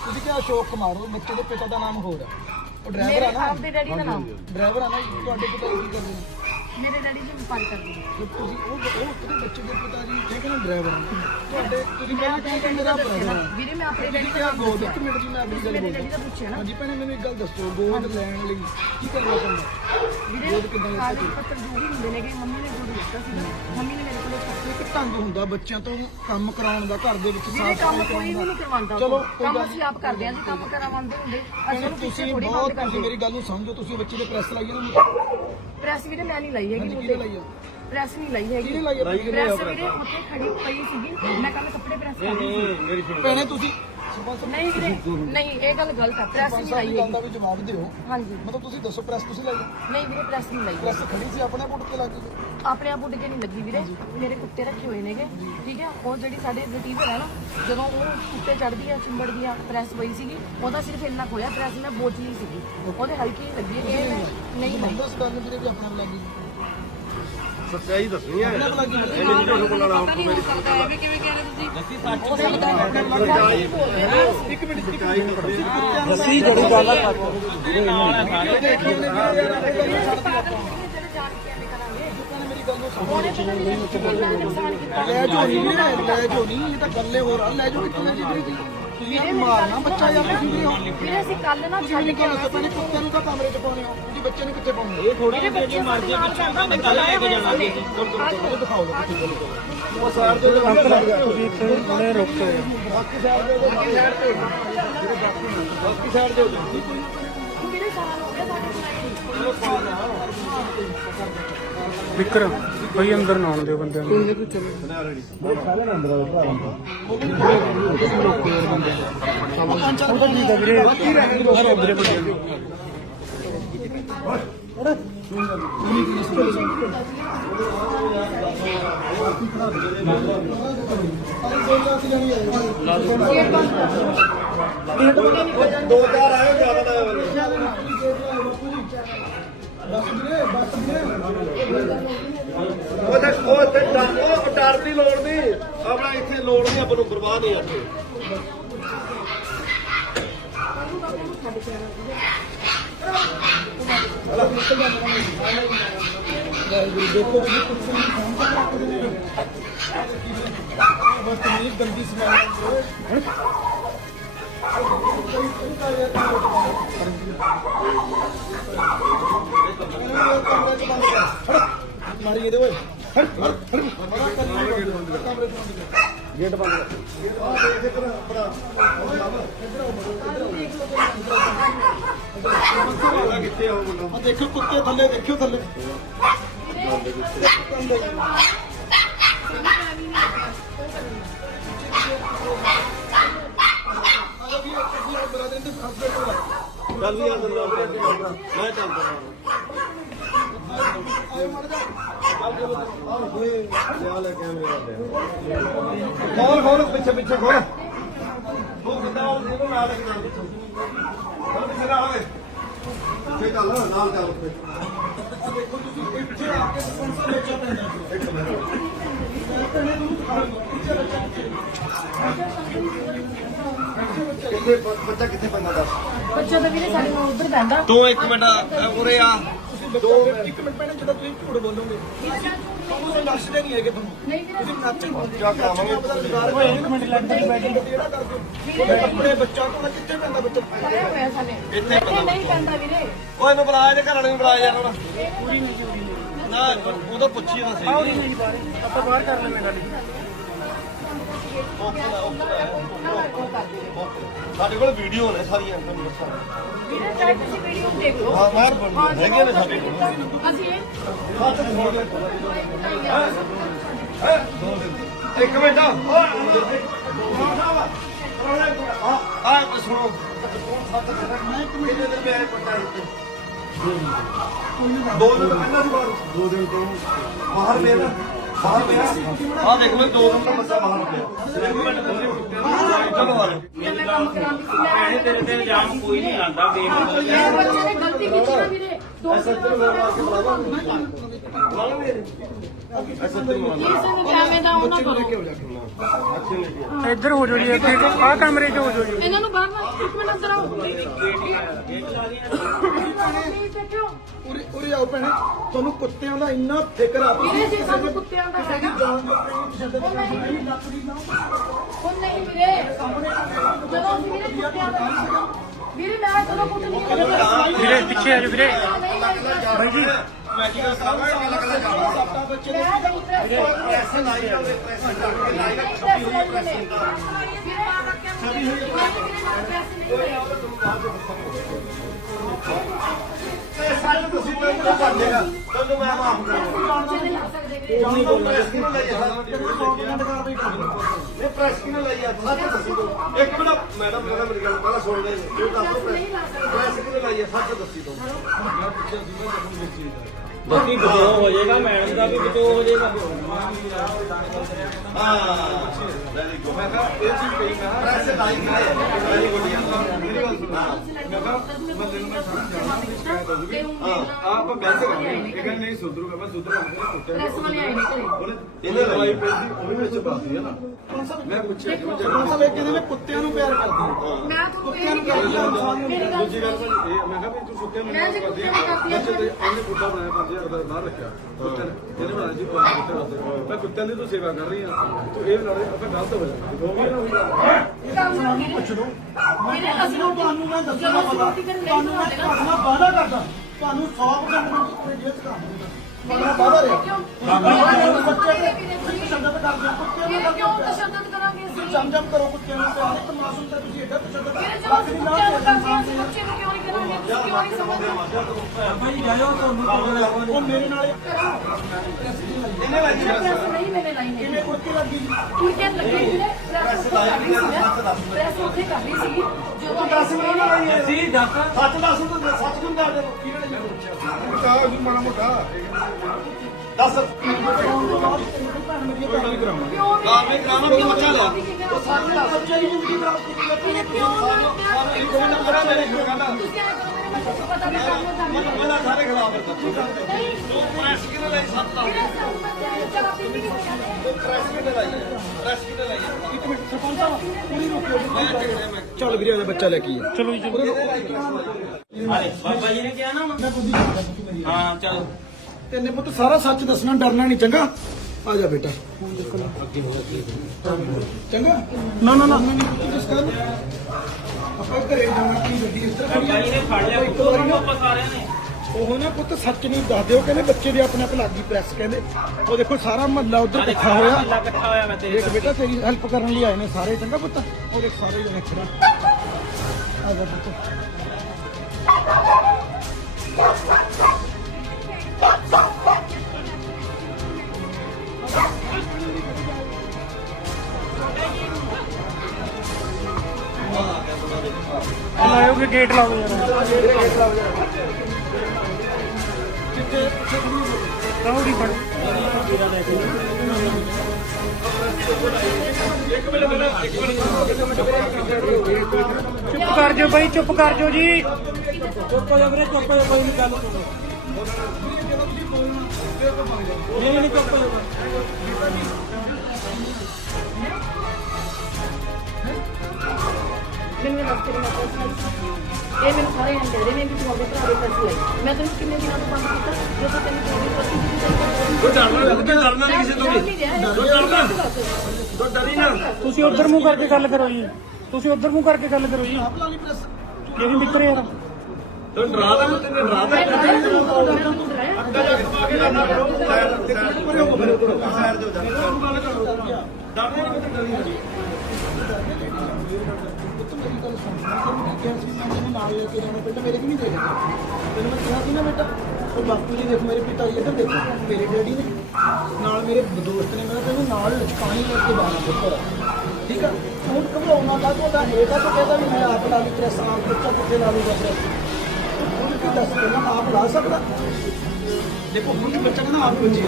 ਤੁਸੀਂ ਕਿਹਾ ਅਸ਼ੋਕ ਕੁਮਾਰ ਉਹ ਬੱਚੇ ਦੇ ਪਿਤਾ ਦਾ ਨਾਮ ਹੋਰ ਹੈ ਉਹ ਡਰਾਈਵਰ ਆ ਨਾ। ਆਪ ਦੇ ਡੈਡੀ ਦਾ ਨਾਮ। ਡਰਾਈਵਰ ਆ ਨਾ ਤੁਹਾਡੇ ਪਿਤਾ ਕੀ ਕਰਦੇ ਨੇ? ਮੇਰੇ ਡੈਡੀ ਜੀ ਵਪਾਰ ਕਰਦੇ ਨੇ। ਜੇ ਤੁਸੀਂ ਉਹ ਉਹ ਉਹਦੇ ਬੱਚੇ ਦੇ ਪਿਤਾ ਜੀ ਠੀਕ ਹੈ ਨਾ ਡਰਾਈਵਰ ਆ ਤੁਹਾਡੇ ਤੁਸੀਂ ਕਹਿੰਦੇ ਕਿ ਮੇਰਾ ਹੈ ਵੀਰੇ ਮੈਂ ਆਪਣੇ ਡੈਡੀ ਦਾ ਗੋਦ ਇੱਕ ਮਿੰਟ ਜੀ ਮੈਂ ਆਪਣੀ ਗੱਲ ਮੇਰੇ ਡੈਡੀ ਦਾ ਪੁੱਛਿਆ ਨਾ। ਹਾਂਜੀ ਭੈਣੇ ਮੈਨੂੰ ਇੱਕ ਗੱਲ ਦੱਸੋ ਗੋਦ ਲੈਣ ਲਈ ਕੀ ਕਰਨਾ ਪੈਂਦਾ ਵੀਰੇ ਕਾਗਜ਼ ਪੱਤਰ ਜੋ ਵੀ ਹੁੰਦੇ ਨੇਗੇ ਮੰਮੀ ਨੇ ਗੋਦ ਦਿੱਤਾ ਸੀਗਾ ਮੰਮੀ ਨੇ ਮੇਰੇ ਕੋਲੋਂ ਇੱਕ ਢੰਗ ਹੁੰਦਾ ਬੱਚਿਆਂ ਤੋਂ ਕੰਮ ਕਰਾਉਣ ਦਾ ਘਰ ਦੇ ਵਿੱਚ ਸਾਫ਼ ਕੰਮ ਕੋਈ ਵੀ ਨਹੀਂ ਕਰਵਾਉਂਦਾ ਚਲੋ, ਕੰਮ ਅਸੀਂ ਆਪ ਕਰਦੇ ਹਾਂ ਜੀ ਕੰਮ ਕਰਾਵਾਂਦੇ ਹੁੰਦੇ। ਅਸੀਂ ਤੁਸੀਂ ਬਹੁਤ ਤੁਸੀਂ ਕਰਦੇ ਮੇਰੀ ਗੱਲ ਨੂੰ ਸਮਝੋ ਤੁਸੀਂ ਬੱਚੇ ਦੇ ਪ੍ਰੈਸ ਲਾਈ ਉਹਨੂੰ ਪ੍ਰੈਸ ਵੀਰੇ ਮੈਂ ਨਹੀਂ ਲਾਈ ਹੈਗੀ ਆ? ਪ੍ਰੈਸ ਨਹੀਂ ਲਾਈ ਹੈਗੀ? ਪ੍ਰੈਸ ਵੀਰੇ ਉੱਥੇ ਖੜੀ ਪਈ ਸੀਗੀ। ਮੈਂ ਕੱਲ ਕੱਪੜੇ ਪ੍ਰੈਸ ਕਰਦੀ ਸੀ। ਭੈਣੇ ਤੁਸੀਂ ਨਹੀਂ ਵੀਰੇ ਨਹੀਂ ਇਹ ਗੱਲ ਗਲਤ ਆ। ਪ੍ਰੈਸ ਨਹੀਂ ਲਾਈ ਦੀ ਦਾ ਹੈਗੀ। ਵੀ ਜਵਾਬ ਦਿਓ। ਹਾਂਜੀ। ਮਤਲਬ ਤੁਸੀਂ ਦੱਸੋ ਪ੍ਰੈਸ ਤੁਸੀਂ ਲਾਈ? ਨਹੀਂ ਵੀਰੇ ਪ੍ਰੈਸ ਨਹੀਂ ਲਾਈ। ਪ੍ਰੈਸ ਖੜੀ ਸੀ ਆਪਣੇ ਪੁੱਟ ਤੇ ਲੱਗੀ ਆਪਣੇ ਆਪ ਉੱਡ ਕੇ ਨਹੀਂ ਲੱਗੀ ਵੀਰੇ। ਮੇਰੇ ਕੁੱਤੇ ਰੱਖੇ ਹੋਏ ਨੇਗੇ। ਠੀਕ ਹੈ ਉਹ ਜਿਹੜੀ ਸਾਡੇ ਹੈ ਨਾ ਜਦੋਂ ਉਹ ਕੁੱਤੇ ਚੜਦੀ ਆ ਚਿੰਬੜਦੀ ਆ ਪ੍ਰੈਸ ਪਈ ਸੀਗੀ ਉਹਦਾ ਸਿਰਫ ਇੰਨਾ ਖੋਇਆ ਪ੍ਰੈਸ ਮੈਂ ਬੋਚਲੀ ਸੀਗੀ। ਉਹਦੇ ਹਲਕੀ ਲੱਗੀ। ਇਹ ਵੀਰੇ ਵੀ ਆਪਣੇ ਸੱਚਾਈ ਦੱਸਣੀ ਹੈ ਇਹ ਨਹੀਂ ਝੂਠ ਬੋਲਣਾ ਹੋ ਕਿਵੇਂ ਕਹਿ ਰਹੇ ਤੁਸੀਂ ਇੱਕ ਮਿੰਟ ਦੱਸੀ ਜਿਹੜੀ ਗੱਲ ਆ ਉਹਨੇ ਲੈ ਜੋ ਨਹੀਂ ਲੈ ਜੋ ਨਹੀਂ ਇਹ ਤਾਂ ਗੱਲੇ ਹੋਰ ਆ ਲੈ ਜੋ ਕਿੱਥੇ ਜੀ ਵੀਰੇ ਤੁਸੀਂ ਯਾਰ ਮਾਰਨਾ ਬੱਚਾ ਯਾਰ ਤੁਸੀਂ ਵੀਰੇ ਹੋ ਵੀਰੇ ਅਸੀਂ ਕੱਲ ਨਾ ਛੱਡ ਕੇ ਆਏ ਪਹਿਲੇ ਕੁੱਤੇ ਨੂੰ ਤਾਂ ਕਮਰੇ 'ਚ ਪਾਉਣੇ ਹੋ ਤੁਸੀਂ ਬੱਚੇ ਨੂੰ ਕਿੱਥੇ ਪਾਉਣੇ ਮੇਰੇ ਬੱਚੇ ਮਰ ਜੇ ਪਿੱਛੇ ਮੈਂ ਕੱਲ ਲੈ ਕੇ ਜਾਣਾ ਸੀ ਉਹ ਦਿਖਾਓ ਲੋ ਕਿੱਥੇ ਉਹ ਸਾਰ ਦੇ ਅੰਕਲ ਤੁਸੀਂ ਇੱਥੇ ਹੁਣੇ ਰੁਕ ਕੇ ਬਾਕੀ ਸਾਈਡ ਦੇ ਬਾਕੀ ਸਾਈਡ ਤੇ ਬਾਕੀ ਸਾਈਡ ਦੇ ਵੀਰੇ ਸਾਲ ਹੋ। ਗਿਆ ਸਾਡੇ ਵਿਕਰ ਬਈ ਅੰਦਰ ਨਾ ਆਉਣ ਦਿਓ ਬੰਦਿਆਂ ਨੂੰ। ਦੋ ਚਾਰ ਆਏ ਜ਼ਿਆਦਾ ਨਾ ਆਏ ਉਹ ਤੇ ਉਹ ਤੇ ਡਰ ਉਹ ਡਰ ਦੀ ਲੋੜ ਨਹੀਂ। ਆਪਣਾ ਇੱਥੇ ਲੋੜ ਨਹੀਂ, ਆਪਾਂ ਨੂੰ ਪਰਵਾਹ ਨਹੀਂ ਇੱਥੇ ਦੇਖੋ ਜੀ ਕੁੱਤੇ ਨੂੰ ਬਸ ਨਹੀਂ ਗੰਦੀ ਸਮੈਲ ਮਾਰੀ ਇਹਦੇ ਓਏ ਗੇਟ ਬੰਦ ਕਰ ਦੇਖੋ ਕੁੱਤੇ ਥੱਲੇ ਦੇਖਿਓ ਥੱਲੇ। ਚੱਲ ਨਹੀਂ ਅੰਦਰ ਜਾ ਮੈਂ ਚੱਲਦਾ ਲਿਆ ਲੈ ਕੇ ਮੇਰਾ ਖੋਲ ਖੋਲ ਪਿੱਛੇ ਪਿੱਛੇ ਖੋਲ। ਉਹ ਕਿੱਦਾਂ ਉਹ ਇਹਨੂੰ ਨਾਲ ਲੈ ਕੇ ਚੱਲ ਚੱਲ ਪਿੱਛੇ ਨਾਲ ਹੋਵੇ। ਪਿੱਛੇ ਚੱਲ ਨਾਲ ਚੱਲ ਉੱਥੇ। ਕਿੱਥੇ ਬੱਚਾ ਕਿੱਥੇ ਪੈਂਦਾ ਦੱਸ ਬੱਚਾ ਤਾਂ ਵੀਰੇ ਸਾਡੇ ਨਾਲ ਉੱਧਰ ਬੈਂਦਾ ਤੂੰ ਇੱਕ ਮਿੰਟ ਉਰੇ ਆ। ਦੋ ਇੱਕ ਮਿੰਟ ਪਹਿਲਾਂ ਜਦੋਂ ਤੁਸੀਂ ਝੂਠ ਬੋਲੋਗੇ ਤੁਹਾਨੂੰ ਦੱਸਦੇ ਨਹੀਂ ਹੈਗੇ ਤੁਹਾਨੂੰ। ਨਹੀਂ ਵੀਰੇ। ਤੁਸੀਂ ਨੱਚ ਜਾ ਕਰਾਵਾਂਗੇ? ਓਏ ਇੱਕ ਮਿੰਟ ਲੱਗ ਗਈ ਬੈਠੀ ਜਿਹੜਾ ਕਰਦੇ ਕੱਪੜੇ ਬੱਚਾ ਕੋਲ ਕਿੱਥੇ ਪੈਂਦਾ ਬੱਚਾ? ਪੜਿਆ ਹੋਇਆ ਸਾਲੇ ਇੱਥੇ ਇੱਥੇ ਨਹੀਂ ਪੈਂਦਾ ਵੀਰੇ। ਓਏ ਇਹਨੂੰ ਬੁਲਾ ਇਹਦੇ ਘਰ ਵਾਲੇ ਨੂੰ ਬੁਲਾ ਯਾਰ ਹੁਣ। ਨਾ ਉਹ ਤਾਂ ਪੁੱਛੀ ਨਾ ਸਹੀ ਆਪਾਂ ਬਾਹਰ ਕਰ ਲੈਂਦੇ ਗੱਲ। ਸਾਡੇ ਕੋਲ ਵੀਡੀਓ ਨੇ ਸਾਰੀਆਂ ਤੁਹਾਨੂੰ ਦੱਸਾਂ। ਵੀਰੇ ਚਾਹੇ ਤੁਸੀਂ ਵੀਡੀਓ ਦੇਖ ਲਓ। ਹਾਂ ਬਾਹਰ ਬਣ ਹੈਗੇ ਨੇ ਸਾਡੇ ਕੋਲ। ਅਸੀਂ ਇਹ ਇੱਕ ਮਿੰਟ। ਆ ਆ ਸੁਣੋ। ਮੈਂ ਪੱਟਾ ਇੱਥੇ। ਦੋ ਦਿਨ ਪਹਿਲਾਂ ਸੀ ਬਾਹਰ ਦੋ ਦਿਨ ਤੋਂ ਬਾਹਰ ਪਿਆ ਆ ਦੇਖ ਦੋ ਬਾਹਰ ਮੈਂ ਕੰਮ ਤੇਰੇ ਤੇ ਇਲਜ਼ਾਮ ਕੋਈ ਨਹੀਂ ਦੇਖ ਬੱਚੇ ਨੇ ਗਲਤੀ ਕੀਤੀ ਨਾ ਵੀਰੇ। ਇੱਧਰ ਹੋ ਜਾਓ ਜੀ ਆ ਕਮਰੇ 'ਚ ਹੋ ਜਾਓ ਜੀ। ਇਹਨਾਂ ਨੂੰ ਬਾਹਰ ਨਾ ਇੱਕ ਮਿੰਟ ਅੰਦਰ ਆਓ। ਉਰੇ ਉਰੇ ਆਓ ਭੈਣੇ। ਤੁਹਾਨੂੰ ਕੁੱਤਿਆਂ ਦਾ ਇੰਨਾ ਫਿਕਰ ਆ। ਵੀਰੇ ਜੀ ਸਾਨੂੰ ਕੁੱਤਿਆਂ ਦਾ ਹੈਗਾ? ਉਹ ਨਹੀਂ। ਉਹ ਨਹੀਂ ਵੀਰੇ। ਜਦੋਂ ਅਸੀਂ ਵੀਰੇ ਕੁੱਤਿਆਂ ਦਾ ਵੀਰੇ ਮੈਂ ਕਦੋਂ ਕੁੱਟ ਨਹੀਂ ਕਰਦਾ ਵੀਰੇ ਪਿੱਛੇ ਆ ਜਾਓ ਵੀਰੇ। ਭਾਈ ਜੀ ਮੈਂ ਕੀ ਦੱਸਾਂ ਕੱਲਾ ਕੱਲਾ ਜਾਣਾ ਸਾਡਾ ਬੱਚੇ ਦੇ ਮੈਂ ਨਹੀਂ ਪ੍ਰੈਸ ਪੈਸੇ ਲਾਈ ਜਾਂਦੇ ਪੈਸੇ ਕਰਕੇ ਲਾਈ ਨਹੀਂ ਪ੍ਰੈਸ ਲੈਂਦੇ ਨੇ ਵੀਰੇ ਆ ਰੱਖਿਆ ਮੁੰਡੇ ਨੇ ਪ੍ਰੈਸ ਨਹੀਂ ਕਰਿਆ ਸੱਚ ਤੁਸੀਂ ਮੈਨੂੰ ਤਾਂ ਕਰ ਕਰਾਂਗਾ ਬੱਚੇ ਦੇ ਲਾ ਸਕਦੇ ਵੀਰੇ ਜਾਨ ਤੋਂ ਪ੍ਰੈਸ ਪ੍ਰੈਸ ਕਿਉਂ ਲਈ ਆ ਸੱਚ ਦੱਸੀ ਤੂੰ ਇੱਕ ਮਿੰਟ ਮੈਡਮ ਮੇਰਾ ਮੇਰੀ ਗੱਲ ਪਹਿਲਾਂ ਸੁਣ ਲੈ ਇਹ ਦੱਸ ਦੋ ਪ੍ਰੈਸ ਕਿਉਂ ਲਈ ਆ ਸੱਚ ਦੱਸੀ ਤੂੰ ਬਾਕੀ ਬਚਾਓ ਹੋ ਜਾਏਗਾ ਮੈਡਮ ਦਾ ਵੀ ਬਚਾਓ ਹੋ ਜਾਏਗਾ। ਹਾਂ ਵੈਰੀ ਗੁੱਡ ਮੈਂ ਕਿਹਾ ਇਹ ਚੀਜ਼ ਕਹੀ ਮੈਂ ਪ੍ਰੈਸ ਲਾਈ ਕਰੇ ਵੈਰੀ ਗੁੱਡ ਯਾਰ। ਮੇਰੀ ਗੱਲ ਸੁਣ ਮੈਂ ਕਹਾ ਬੰਦੇ ਨੂੰ ਮੈਂ ਸਮਝ ਆਪਾਂ ਇਹ ਨਹੀਂ ਸੁਧਰੂਗਾ ਮੈਂ ਸੁਧਰੂਗਾ ਪ੍ਰੈਸ ਵਾਲੇ ਆਏ ਨੇ ਘਰੇ। ਇਹਨੇ ਲੜਾਈ ਪੈਂਦੀ ਉਹ ਵੀ ਵਿੱਚ ਪਾਤੀ ਹੈ ਨਾ। ਮੈਂ ਪੁੱਛਿਆ ਕਿ ਮੈਂ ਸਾਹਿਬ ਇਹ ਕਹਿੰਦੇ ਨੇ ਕੁੱਤਿਆਂ ਨੂੰ ਪਿਆਰ ਕਰਦੇ? ਹੋ। ਮੈਂ ਤੁਹਾਨੂੰ ਕੁੱਤਿਆਂ ਨੂੰ ਕਰਦੇ। ਹੋ ਦੂਜੀ ਗੱਲ ਮੈਂ ਕਿਹਾ ਵੀ ਤੂੰ ਕੁੱਤਿਆਂ ਨੂੰ ਮੈਂ ਜੇ ਕਰਦੇ ਕੁੱਤਿਆਂ ਨੂੰ ਕਰਦੀ ਆ ਬੱਚੇ ਤੇ ਉਹਨੇ ਕੁੱਤਾ ਬਣਾਇਆ 5000 ਦਾ ਬਾਹਰ ਰੱਖਿਆ। ਕੁੱਤੇ ਨੇ ਇਹਨੇ ਬਣਾਇਆ ਜੀ ਕੁੱਤੇ ਵਾਸਤੇ ਮੈਂ ਕੁੱਤਿਆਂ ਦੀ ਤੂੰ ਸੇਵਾ ਕਰ ਰਹੀ ਆ ਤੂੰ ਇਹ ਲੜੇ ਆਪਾਂ ਗਲਤ ਹੋ ਜਾਣਾ। ਹੋ ਗਈ ਨਾ ਹੋਈ ਗੱਲ ਮੇਰੇ ਅਸੀਂ ਨੂੰ ਤੁਹਾਨੂੰ ਮੈਂ ਦੱਸਣਾ ਜਦੋਂ ਪਤਾ। ਤੁਹਾਨੂੰ ਮੈਂ ਤੁਹਾਡੇ ਨਾਲ ਵਾਅਦਾ ਕਰਦਾ। ਤੁਹਾਨੂੰ 100% ਮੈਂ ਆਪਣੇ ਜੇਲ੍ਹ ਚ ਕਰਾਂਗਾ ਤੁਹਾਡਾ ਵਾਅਦਾ ਰਿਹਾ। ਕਿਉਂ? ਬੱਚੇ ਤੇ ਤਸ਼ੱਦਦ ਕਰਦੇ ਕੁੱਤਿਆਂ ਵੀਰੇ ਨੂੰ ਕਿਉਂ? ਤਸ਼ੱਦਦ ਅਸੀਂ ਜਮ ਕਰੋ ਕੁੱਤਿਆਂ ਨੂੰ ਤੇ ਇੱਕ ਮਾਸੂਮ ਤੇ ਤੁਸੀਂ ਐਡਾ ਤਸ਼ੱਦਦ ਕੁੱਤਿਆਂ ਨੂੰ ਬੱਚੇ ਨੂੰ ਕਿਉਂ ਨਹੀਂ ਕਰਾਂਗੇ ਤੁਸੀਂ ਕਿਉਂ ਨਹੀਂ ਸਮਝਦੇ ਉਹ ਮੇਰੇ ਨਾਲ ਇਹਨੇ ਪ੍ਰੈਸ ਨਹੀਂ ਮੈਨੇ ਲਾਈ ਨਹੀਂ ਕਿਵੇਂ ਕੁੱਤੀ ਲੱਗੀ ਜੀ ਕੁੜੀਆਂ ਲੱਗੀ ਵੀਰੇ ਪ੍ਰੈਸ ਪ੍ਰੈਸ ਉੱਥੇ ਕਰ ਰਹੀ ਸੀ ਜਦੋਂ ਦੱਸ ਮੈਨੂੰ ਨਾ ਲਾਈ ਹੈ ਸੀ ਦੱਸ ਸੱਚ ਦੱਸ ਤੂੰ ਸੱਚ ਕਿਉਂ ਦੱਸ ਦੇ ਕਿਹੜੇ ਨੇ ਬਤਾ ਜੀ ਮਾੜਾ ਮੋਟਾ ਦੱਸ ਕਿਉਂ ਲਿਆ ਉਹ ਨਾ ਮਿੰਟ ਨੂੰ ਨਹੀਂ ਨਹੀਂ ਤੂੰ ਪ੍ਰੈਸ ਕਿਉਂ ਵੀਰੇ ਸਾਨੂੰ ਬੱਚੇ ਨੂੰ ਚੱਲ ਵੀਰੇ ਉਹਦਾ ਬੱਚਾ ਲੈ ਕੇ ਆ ਚਲੋ ਜੀ ਚਲੋ। ਹਾਲੇ ਬਾਬਾ ਜੀ ਨੇ ਕਿਹਾ ਨਾ ਹਾਂ ਚਲ। ਤੈਨੇ ਪੁੱਤ ਸਾਰਾ ਸੱਚ ਦੱਸਣਾ ਡਰਨਾ ਨਹੀਂ ਚੰਗਾ? ਆ ਜਾ ਬੇਟਾ। ਚੰਗਾ? ਨਾ ਨਾ ਨਾ। ਜਿਸ ਕਰ ਆਪਾਂ ਘਰੇ ਜਾਣਾ ਕੀ ਗੱਡੀ ਇਸ ਤਰ੍ਹਾਂ ਜੀ ਨੇ ਫੜ ਲਿਆ ਇੱਕ ਵਾਰੀ ਨਾ ਆਪਾਂ ਸਾਰਿਆਂ ਨੇ। ਉਹ ਨਾ ਪੁੱਤ ਸੱਚ ਨਹੀਂ ਦੱਸ ਦਿਓ ਕਹਿੰਦੇ ਬੱਚੇ ਦੇ ਆਪਣੇ ਆਪ ਲੱਗ ਗਈ ਪ੍ਰੈਸ ਕਹਿੰਦੇ। ਉਹ ਦੇਖੋ ਸਾਰਾ ਮਹੱਲਾ ਉਧਰ ਇਕੱਠਾ ਹੋਇਆ। ਇਕੱਠਾ ਹੋਇਆ ਮੈਂ ਤੇਰੇ ਦੇਖ ਬੇਟਾ ਤੇਰੀ ਹੈਲਪ ਕਰਨ ਲਈ ਆਏ ਨੇ ਸਾਰੇ ਚੰਗਾ ਪੁੱਤ? ਉਹ ਦੇਖ ਸਾਰੇ ਜਣੇ ਖੜਾ। ਆ ਜਾ ਪੁੱਤ। ਲਾਇਓ ਕਿ ਗੇਟ ਲਾਓ ਯਾਰ। ਕਿੱਥੇ ਦੀ ਫੜ ਚੁੱਪ ਕਰ ਜਾਓ ਬਾਈ, ਚੁੱਪ ਕਰ ਜਾਓ ਜੀ। ਚੁੱਪ ਹੋ ਜਾ ਵੀਰੇ, ਚੁੱਪ ਹੋ ਜਾ ਕੋਈ ਨਹੀਂ ਗੱਲ ਸੁਣੋ। ਨਹੀਂ ਨਹੀਂ ਚੁੱਪ ਹੋ ਜਾ ਮੈਨੂੰ ਰਸਤੇ ਦੇ ਨਾਲ ਇਹ ਮੈਨੂੰ ਸਾਰੇ ਐਂ ਕਹਿ ਰਹੇ ਨੇ ਵੀ ਤੂੰ ਆਪਣੇ ਭਰਾ ਦੇ ਪੈਸੇ ਲਈ ਮੈਂ ਤੈਨੂੰ ਕਿੰਨੇ ਦਿਨਾਂ ਤੋਂ ਬੰਦ ਕੀਤਾ ਜਦੋਂ ਤੈਨੂੰ ਕੋਈ ਪਰਚੀ ਦੀ ਤੈਨੂੰ ਕੋਈ ਡਰਨਾ ਲੱਗ ਗਿਆ ਡਰਨਾ ਨਹੀਂ ਕਿਸੇ ਤੋਂ ਵੀ ਕੋਈ ਡਰਨਾ ਤੂੰ ਡਰੀ ਨਾ ਤੁਸੀਂ ਉਧਰ ਮੂੰਹ ਕਰਕੇ ਗੱਲ ਕਰੋ ਜੀ। ਤੁਸੀਂ ਉਧਰ ਮੂੰਹ ਕਰਕੇ ਗੱਲ ਕਰੋ ਜੀ। ਇਹ ਵੀ ਮਿੱਤਰ ਯਾਰ। ਤੂੰ ਡਰਾ ਦੇ। ਮੈਂ ਤੈਨੂੰ ਡਰਾ ਬਾਪੂ ਜੀ ਦੇਖੋ ਮੇਰੇ ਪਿਤਾ ਜੀ ਇੱਧਰ ਦੇਖੋ ਮੇਰੇ ਡੈਡੀ ਨੇ ਨਾਲ ਮੇਰੇ ਦੋਸਤ ਨੇ ਮੈਂ ਤੈਨੂੰ ਨਾਲ ਪਾਣੀ ਲੈ ਕੇ ਜਾਣਾ ਪੁੱਤਰ ਠੀਕ ਆ ਹੁਣ ਘਬਰਾਉਣਾ ਦਾ ਤੁਹਾਡਾ ਇਹਦਾ ਤਾਂ ਕਹਿੰਦਾ ਵੀ ਮੈਂ ਆਪ ਲਾ ਲਈ ਪ੍ਰੈਸ ਆਪ ਬੱਚਾ ਕਿੱਥੇ ਲਾ ਲੂਗਾ ਪ੍ਰੈਸ ਹੁਣ ਕੀ ਦੱਸ, ਪਹਿਲਾਂ ਆਪ ਲਾ ਸਕਦਾ। ਦੇਖੋ ਹੁਣ ਵੀ ਬੱਚਾ ਕਹਿੰਦਾ ਆਪ ਬੱਚੇ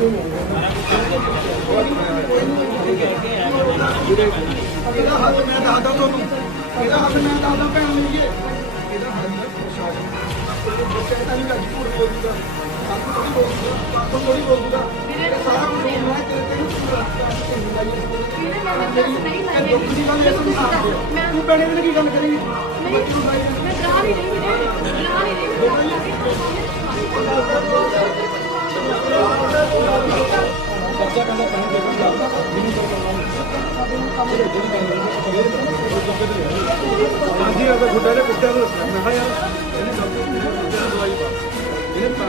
ਇਹਦਾ ਹੱਥ ਮੈਂ ਦੱਸਦਾ ਤੁਹਾਨੂੰ ਇਹਦਾ ਹੱਥ ਮੈਂ ਦੱਸਦਾ ਭੈਣ ਮੇਰੀ ਇਹ। ਇਹਦਾ ਹੱਥ ਪ੍ਰਸ਼ਾਸਨ ਬੱਚਾ ਤਾਂ ਨਹੀਂ ਅੱਜ ਪੂਰ ਬੋਲੂਗਾ। ਕੱਲ ਨੂੰ ਥੋੜੀ ਬੋਲੂਗਾ। ਕੱਲ ਥੋੜੀ ਬੋਲੂਗਾ। ਇਹ ਸਾਰਾ ਕੁਝ ਮੈਂ ਤੇਰੇ ਤੇ ਮੈਂ ਮੈਂ ਤੂੰ ਭੈਣੇ ਨੇ ਕੀ ਗੱਲ ਕਰੇਂਗੀ? ਮੈਂ ਡਰਾ ਨਹੀਂ ਰਹੀ ਵੀਰੇ ਡਰਾ ਨਹੀਂ ਰਹੀ। ਬੱਚਾ ਕਹਿੰਦਾ ਕਹਿਣ ਦੇ ਜਾਂਦਾ ਜਿਹਨੂੰ ਹਾਂਜੀ ਆ ਤਾਂ ਛੋਟਾ ਜਿਹਾ ਨੂੰ ਮੈਂ ਕਿਹਾ ਯਾਰ। ਇਹਨੇ ਸਭ ਨੂੰ ਦਵਾਈ ਪਾ ਇਹਨੇ ਤਾਂ ਮੈਂ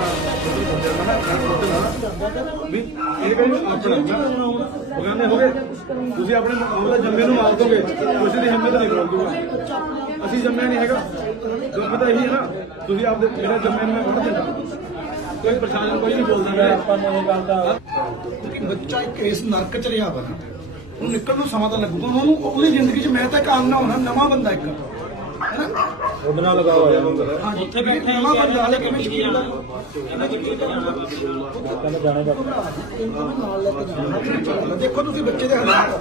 ਕਿਹਾ ਵੀ ਇਹ ਕਹਿੰਦੇ ਆਪਣਾ ਬਗਾਨੇ ਹੋ ਗਏ ਤੁਸੀਂ ਆਪਣੇ ਮਤਲਬ ਜੰਮੇ ਨੂੰ ਮਾਰ ਦੋਗੇ ਕਿਸੇ ਦੀ ਹਿੰਮਤ ਨਹੀਂ ਕਰ ਅਸੀਂ ਜੰਮਿਆ ਨਹੀਂ ਹੈਗਾ। ਦੁੱਖ ਤਾਂ ਇਹੀ ਹੈ ਨਾ, ਤੁਸੀਂ ਆਪਦੇ ਮੇਰਾ ਜੰਮੇ ਨੂੰ ਮੈਂ ਫੜ ਦਿੰਦਾ ਕੋਈ ਪ੍ਰਸ਼ਾਸਨ ਕੋਈ ਨਹੀਂ ਬੋਲਦਾ ਮੇਰੇ ਆਪਾਂ ਨੂੰ ਇਹ ਗੱਲ ਦਾ ਕਿ ਬੱਚਾ ਇੱਕ ਇਸ ਨਰਕ ਚ ਰਿਹਾ ਵਾ ਨਾ ਉਹਨੂੰ ਨਿਕਲਣ ਨੂੰ ਸਮਾਂ ਤਾਂ ਲੱਗੂਗਾ ਉਹਨੂੰ ਉਹਦੀ ਜ਼ਿੰਦਗੀ 'ਚ ਮੈਂ ਤਾਂ ਕੰਮ ਨਾ ਹੋਣਾ ਨਵਾਂ ਬੰਦਾ ਇੱਕ ਹੈਨਾ? ਉਹਦੇ ਨਾਲ ਲਗਾ ਹੋਇਆ ਬੰਦਾ ਉੱਥੇ ਬੈਠੇ ਨਵਾਂ ਬੰਦਾ ਲੈ ਕੇ ਮੈਂ ਸ਼ਕੀਨ ਦਾ? ਇਹਨੂੰ ਮੈਂ ਨਾਲ ਲੈ ਕੇ ਜਾਣਾ। ਦੇਖੋ ਤੁਸੀਂ ਬੱਚੇ ਦੇ ਹਾਲਾਤ।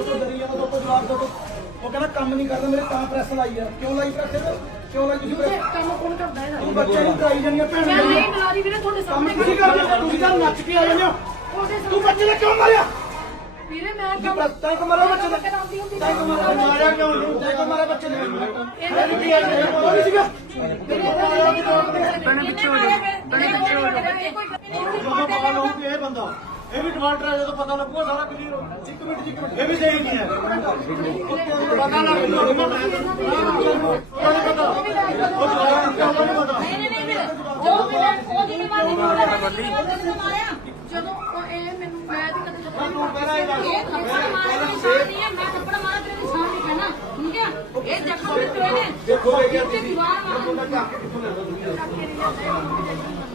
ਕਹਿੰਦਾ ਕੰਮ ਨਹੀਂ ਕਰਦਾ ਮੇਰੇ ਤਾਂ ਪ੍ਰੈਸ ਲਾਈ ਆ। ਕਿਉਂ ਲਾਈ ਪ੍ਰੈਸ ਇਹਦੇ? ਕਿਉਂ ਲਾਈ ਤੁਸੀਂ ਪ੍ਰੈਸ ਕੰਮ ਕੌਣ ਕਰਦਾ ਹੈ ਤੂੰ ਬੱਚੇ ਨੂੰ ਕਰਾਈ ਜਾਂਦੀ ਆ ਭੈਣ ਮੈਂ ਨੂੰ ਨਹੀਂ ਬੁਲਾ ਰਹੀ ਵੀਰੇ ਤੁਹਾਡੇ ਕੰਮ ਸਾਹਮਣੇ ਤੁਸੀਂ ਕਰਦੇ ਤੁਸੀਂ ਤਾਂ ਨੱਚ ਕੇ ਆ ਜਾਂਦੇ ਹੋ। ਉਹਦੇ ਤੂੰ ਬੱਚੇ ਨੇ ਕਿਉਂ ਮਾਰਿਆ? ਵੀਰੇ ਮੈਂ ਤੂੰ ਬਸ ਤਾਂ ਕਿ ਮਾਰਿਆ ਬੱਚੇ ਨੇ। ਕਰਾਉਂਦੀ ਹੁੰਦੀ ਤਾਂ ਕਿ ਮਾਰਿਆ ਮਾਰਿਆ ਕਿਉਂ ਨਹੀਂ? ਤਾਂ ਕਿ ਮਾਰਿਆ ਬੱਚੇ ਨੇ। ਇਹਨੇ ਵੀ ਕੀ ਆ ਉਹ ਨਹੀਂ ਸੀਗਾ। ਬਣੇ ਪਿੱਛੇ ਹੋ ਜਾ ਬਣੇ ਪਿੱਛੇ ਹੋ ਜਾ ਇਹ ਬੰਦਾ ਇਹ ਵੀ ਟਮਾਟਰ ਹੈ ਜਦੋਂ ਪਤਾ ਲੱਗੂਗਾ ਸਾਰਾ ਕਲੀਅਰ ਇੱਕ ਮਿੰਟ ਇੱਕ ਮਿੰਟ ਇਹ ਵੀ ਸਹੀ ਨਹੀਂ ਹੈ ਪਤਾ ਲੱਗ ਜੂਗਾ ਨਹੀਂ ਜਦੋਂ ਉਹ ਇਹ ਮੈਨੂੰ ਮੈਂ ਤੇ ਕਦੇ ਇਹ ਥੱਪੜ ਮਾਰੇ ਨਿਸ਼ਾਨ ਨਹੀਂ ਹੈ ਮੈਂ ਥੱਪੜ ਮਾਰਾ ਤੇਰੇ ਨਿਸ਼ਾਨ ਨਹੀਂ ਕਹਿਣਾ ਠੀਕ ਹੈ ਇਹ ਜ਼ਖਮ ਵੀ ਤੇਰੇ ਨੇ ਦੇਖੋ ਵੇ ਗਿਆ ਦੀਵਾਰ ਮਾਰ ਇਹ ਕਿ ਨਹੀਂ ਪਿਆਰ ਨਾਲ ਲੈ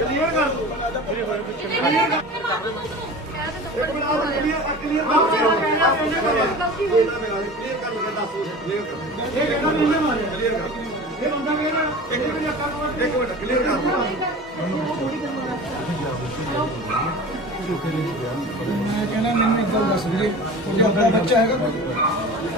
ਕਲੀਅਰ ਕਰ ਦੋ ਇਹਨੇ ਕਰਿਆ ਕਲੀਅਰ ਕਰ ਦੋ ਇਹਨੇ ਕਰਿਆ ਕਿਹਨੇ ਮਾਰ ਦੂੰ ਤੂੰ ਇੱਕ ਮਿੰਟ ਆ ਕਲੀਅਰ ਕਲੀਅਰ ਇਹ ਕਹਿੰਦਾ ਨਹੀਂ ਇਹਨੇ ਮਾਰਿਆ ਕਲੀਅਰ ਕਰ ਮੈਂ ਕਹਿੰਦਾ ਮੈਨੂੰ ਗੱਲ ਦੱਸ ਵੀਰੇ ਤੁਹਾਡੇ ਆਪਣਾ ਬੱਚਾ ਹੈਗਾ ਕੋਈ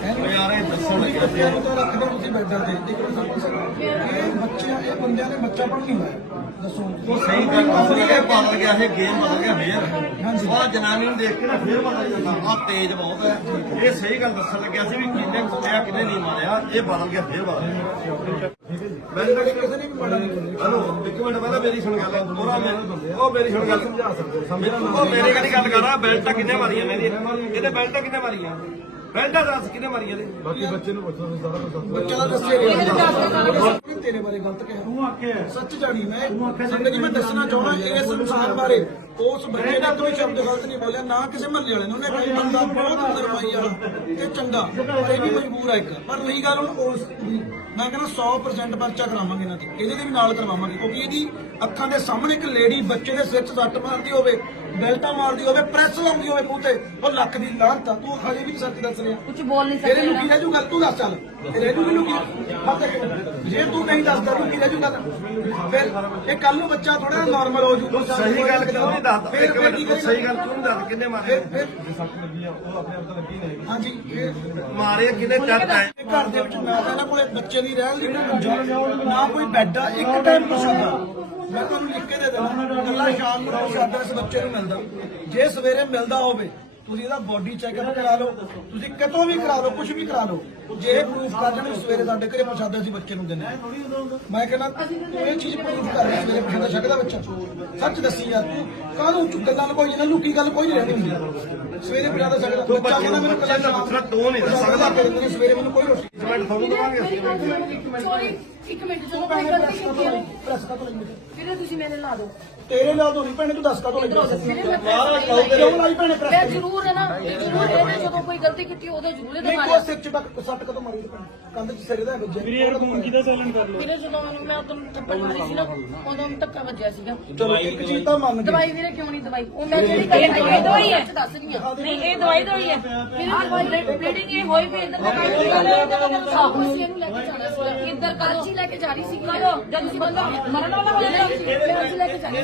ਹੈ? ਯਾਰ ਇਹ ਦੱਸਣ ਲੱਗਿਆ ਨੂੰ ਤਾਂ ਰੱਖਦੇ ਤੁਸੀਂ ਬੈੱਡਾਂ ਤੇ। ਇੱਕ ਮਿੰਟ ਸਾਨੂੰ ਦੱਸੋ। ਇਹ ਬੱਚਿਆਂ ਇਹ ਬੰਦਿਆਂ ਨੇ ਬੱਚਾ ਪੜ ਨਹੀਂ ਹੋਇਆ। ਦੱਸੋ। ਉਹ ਸਹੀ ਗੱਲ ਅਸਲ ਇਹ ਬਦਲ ਗਿਆ ਇਹ ਗੇਮ ਬਦਲ ਗਿਆ ਫੇਰ। ਉਹ ਜਨਾਨੀ ਨੂੰ ਦੇਖ ਕੇ ਨਾ ਫੇਰ ਬਦਲ ਜਾਂਦਾ ਆ ਤੇਜ਼ ਬਹੁਤ ਹੈ। ਇਹ ਸਹੀ ਗੱਲ ਦੱਸਣ ਲੱਗਿਆ ਸੀ ਵੀ ਕਿੰਨੇ ਕੁੱਟਿਆ ਕਿੰਨੇ ਨਹੀਂ ਮਾਰਿਆ ਇਹ ਬਦਲ ਗਿਆ ਫੇਰ ਬਦਲ ਗਿਆ। ਮੈਂ ਤਾਂ ਕਿਸੇ ਨੇ ਵੀ ਮਾੜਾ ਨਹੀਂ ਬੋਲਿਆ ਹਲੋ ਇੱਕ ਮਿੰਟ ਪਹਿਲਾਂ ਮੇਰੀ ਸੁਣ ਗੱਲ। ਪੂਰਾ ਮੈਂ ਉਹ ਮੇਰੀ ਸੁਣ ਗੱਲ ਸਮਝਾ ਸਕਦੇ ਉਹ ਮੇਰੇ ਕਦੀ ਗੱਲ ਕਰ? ਆ ਬੈਲਟਾਂ ਕਿੰਨੇ ਮਾਰੀਆਂ ਨੇ ਇਹਦੇ ਬੈਲਟਾਂ ਕਿੰਨੇ ਮਾਰੀਆਂ? ਬੈਲਟਾਂ ਦੱਸ ਕਿੰਨੇ ਮਾਰੀਆਂ ਨੇ ਬੱਚਾ ਤਾਂ ਦੱਸੇ। ਰਿਹਾ ਤੇਰੇ ਬਾਰੇ ਗਲਤ ਕਿਹਾ ਤੂੰ ਆਖਿਆ। ਸੱਚ ਜਾਣੀ ਮੈਂ। ਸੰਗਤ ਜੀ ਮੈਂ ਦੱਸਣਾ ਚਾਹੁੰਦਾ ਇਸ ਇਨਸਾਨ ਬਾਰੇ। ਉਸ ਬੱਚੇ ਨੇ ਕੋਈ ਸ਼ਬਦ ਗਲਤ ਨਹੀਂ ਬੋਲਿਆ ਨਾ ਕਿਸੇ ਮਹੱਲੇ ਵਾਲੇ ਨੇ। ਉਹਨੇ ਕੋਈ ਬੰਦਾ ਬਹੁਤ ਨਰਮਾਈ ਵਾਲਾ ਇਹ ਚੰਗਾ ਪਰ ਇਹ ਵੀ ਮਜਬੂਰ ਆ ਇੱਕ। ਪਰ ਰਹੀ ਗੱਲ ਹੁਣ ਉਸ ਦੀ। ਮੈਂ ਕਹਿੰਦਾ 100% ਪਰਚਾ ਕਰਾਵਾਂਗੇ ਇਹਨਾਂ ਤੇ ਇਹਦੇ ਤੇ ਵੀ ਨਾਲ ਕਰਵਾਵਾਂਗੇ ਕਿਉਂਕਿ ਇਹਦੀ ਅੱਖਾਂ ਦੇ ਸਾਹਮਣੇ ਇੱਕ ਲੇਡੀ ਬੱਚੇ ਦੇ ਸਿਰ 'ਚ ਸੱਟ ਮਾਰਦੀ ਹੋਵੇ ਬੈਲਟਾਂ ਮਾਰਦੀ ਹੋਵੇ ਪ੍ਰੈਸ ਲਾਉਂਦੀ ਹੋਵੇ ਮੂੰਹ ਤੇ ਉਹ ਲੱਖ ਦੀ ਲਾਹਨਤ ਆ। ਤੂੰ ਹਜੇ ਵੀ ਸੱਚ ਦੱਸ ਰਿਹਾ। ਕੁਝ ਬੋਲ ਨਹੀਂ ਤੇਰੇ ਨੂੰ ਸਕਦੇ ਕੀ ਰਹਿ ਜੂ ਗੱਲ ਤੂੰ ਦੱਸ ਚੱਲ। ਤੇਰੇ ਨੂੰ ਮੈਨੂੰ ਕੀ ਹੱਥ ਇੱਕ ਮਿੰਟ। ਜੇ ਤੂੰ ਨਹੀਂ ਦੱਸਦਾ ਤੂੰ ਕੀ ਰਹਿ ਜੂ ਗੱਲ। ਫਿਰ ਇਹ ਕੱਲ ਨੂੰ ਬੱਚਾ ਥੋੜਾ ਨਾਰਮਲ ਹੋ ਜੂ। ਤੂੰ ਸਹੀ ਗੱਲ ਕਿਉਂ ਨਹੀਂ ਇੱਕ ਤੂੰ ਹਾਂਜੀ ਮਾਰੇ ਕਿੰਨੇ ਚੱਟ ਆਏ ਘਰ ਦੇ ਵਿੱਚ ਨਾ ਤਾਂ ਇਹਨਾਂ ਕੋਲੇ ਬੱਚੇ ਦੀ ਰਹਿਣ ਕੋਈ ਮੰਜਾ ਨਾ ਕੋਈ ਬੈੱਡ ਆ ਇੱਕ ਟਾਈਮ ਪ੍ਰਸ਼ਾਦਾ ਮੈਂ ਤੁਹਾਨੂੰ ਲਿਖ ਕੇ ਦੇ ਦੇਣਾ ਕੱਲਾ ਸ਼ਾਮ ਨੂੰ ਪ੍ਰਸ਼ਾਦਾ ਇਸ ਬੱਚੇ ਨੂੰ ਮਿਲਦਾ। ਜੇ ਸਵੇਰੇ ਮਿਲਦਾ ਹੋਵੇ ਤੁਸੀਂ ਇਹਦਾ ਬੋਡੀ ਚੈੱਕਅਪ ਕਰਾ ਲਓ। ਤੁਸੀਂ ਕਿਤੋਂ ਵੀ ਕਰਾ ਲਓ ਕੁਝ ਵੀ ਕਰਾ ਲਓ। ਜੇ ਪ੍ਰੂਫ ਕਰ ਦੇਣ ਸਵੇਰੇ ਸਾਡੇ ਘਰੇ ਪ੍ਰਸ਼ਾਦਾ ਅਸੀਂ ਬੱਚੇ ਨੂੰ ਦਿੰਦੇ ਹਾਂ। ਮੈਂ ਕਹਿੰਦਾ ਤੂੰ ਇਹ ਚੀਜ਼ ਪ੍ਰੂਫ ਕਰ ਦੇ ਸਵੇਰੇ ਪ੍ਰਸ਼ਾਦਾ ਛਕਦਾ ਬੱਚਾ। ਸੱਚ ਦੱਸੀ ਯਾਰ ਤੂੰ। ਕਾਹਨੂੰ ਚੁੱਕ ਗੱਲਾਂ ਨੂੰ ਕੋਈ ਇਹਨਾਂ ਲੁਕੀ ਗੱਲ ਕੋਈ ਨਹੀਂ ਰਹਿਣੀ ਹੁੰਦੀ। ਸਵੇਰੇ ਪ੍ਰਸ਼ਾਦਾ ਛਕਦਾ ਤੂੰ ਬੱਚਾ ਕਹਿੰਦਾ ਮੈਨੂੰ ਕੱਲਾ ਦਾ ਨਹੀਂ ਦੱਸ ਸਕਦਾ। ਸਵੇਰੇ ਮੈਨੂੰ ਕੋਈ ਰੋਟੀ ਤੁਹਾਨੂੰ ਦਵਾਂਗੇ ਸੌਰੀ ਇੱਕ ਮਿੰਟ ਜਦੋਂ ਕੋਈ ਗਲਤੀ ਕੀਤੀ ਹੈ ਪ੍ਰੈਸ ਕਾ ਤੋਂ ਲਈ ਵੀਰੇ ਤੁਸੀਂ ਮੇਰੇ ਲਾ ਦਿਓ। ਤੇਰੇ ਨਾਲ ਤੋਂ ਨਹੀਂ ਭੈਣੇ ਤੂੰ ਦੱਸ ਕਾ ਤੋਂ ਲਈ ਵੀਰੇ ਮੈਂ press ਨਹੀਂ ਲਾਈ। ਕਿਉਂ ਲਾਈ ਭੈਣੇ ਮੈਂ ਪ੍ਰੈਸ ਜ਼ਰੂਰ ਹੈ ਨਾ ਜ਼ਰੂਰ ਇਹਨੇ ਜਦੋਂ ਕੋਈ ਗਲਤੀ ਕੀਤੀ ਉਹਦੇ ਜ਼ਰੂਰ ਇਹਦੇ ਨਹੀਂ ਮਾਰਿਆ ਕੋ ਸਿਰ ਚ ਬੱਕ ਸੱਟ ਕਦੋਂ ਮਾਰੀ ਭੈਣੇ। ਕੰਧ ਚ ਸਿਰ ਦਾ ਵੱਜਿਆ। ਵੀਰੇ ਯਾਰ ਫੋਨ ਕਿਹਦਾ ਸਾਇਲੈਂਟ ਕਰ ਲਓ? ਵੀਰੇ ਜਦੋਂ ਮੈਨੂੰ ਮੈਂ ਉਦੋਂ ਥੱਪੜ ਮਾਰੀ ਸੀ ਨਾ ਉਦੋਂ ਮੈਨੂੰ ਧੱਕਾ ਵੱਜਿਆ ਸੀਗਾ। ਚਲੋ ਇੱਕ ਚੀਜ਼ ਤਾਂ ਮੰਨ ਗਈ ਦਵਾਈ ਵੀਰੇ ਕਿਉਂ ਨਹੀਂ ਦਵਾਈ? ਉਹ ਮੈਂ ਜਿਹੜੀ ਗੱਲ ਦਵਾਈ ਹੈ। ਦੱਸ ਰਹੀ ਹਾਂ ਨਹੀਂ ਇਹ ਦਵਾਈ ਦਵਾਈ ਹੈ ਵੀਰੇ ਬਲੀਡਿੰਗ ਇਹ ਹੋਈ ਵੀ ਇਧਰ ਮੈਂ ਸਾਬੂ ਸੀ ਇਹਨੂੰ ਲੈ ਕੇ ਜਾਣਾ ਸੀ ਇੱਧਰ ਕੱਲ ਲੈ ਕੇ ਜਾ ਰਹੀ ਸੀ ਕਦੋਂ ਜਦ ਤੁਸੀਂ ਬੰਦਾ ਮਰਨ ਵਾਲਾ ਹੋ ਅੱਜ ਲੈ ਕੇ ਜਾਣਾ